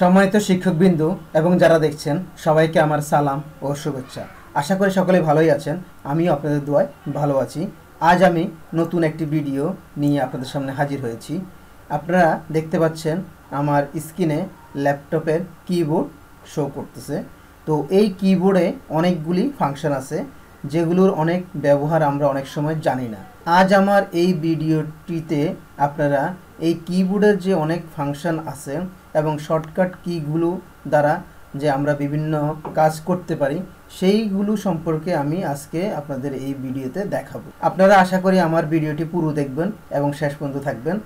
সম্মানিত শিক্ষকবৃন্দ এবং যারা দেখছেন সবাইকে আমার সালাম ও শুভেচ্ছা। আশা করি সকলে ভালোই আছেন, আমিও আপনাদের দোয়ায় ভালো আছি। আজ আমি নতুন একটি ভিডিও নিয়ে আপনাদের সামনে হাজির হয়েছি। আপনারা দেখতে পাচ্ছেন আমার স্ক্রিনে ল্যাপটপের কিবোর্ড শো করতেছে। তো এই কিবোর্ডে অনেকগুলি ফাংশন আছে যেগুলোর অনেক ব্যবহার আমরা অনেক সময় জানি না। আজ আমার এই ভিডিওটিতে আপনারা এই কিবোর্ডের যে অনেক ফাংশন আছে এবং শর্টকাট কিগুলো দ্বারা যে আমরা বিভিন্ন কাজ করতে পারি সেইগুলো সম্পর্কে আমি আজকে আপনাদের এই ভিডিওতে দেখাবো। আপনারা আশা করি আমার ভিডিওটি পুরো দেখবেন এবং শেষ পর্যন্ত থাকবেন।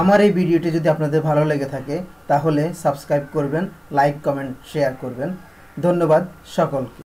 আমার এই ভিডিওটি যদি আপনাদের ভালো লেগে থাকে তাহলে সাবস্ক্রাইব করবেন, লাইক, কমেন্ট, শেয়ার করবেন। ধন্যবাদ সকলকে।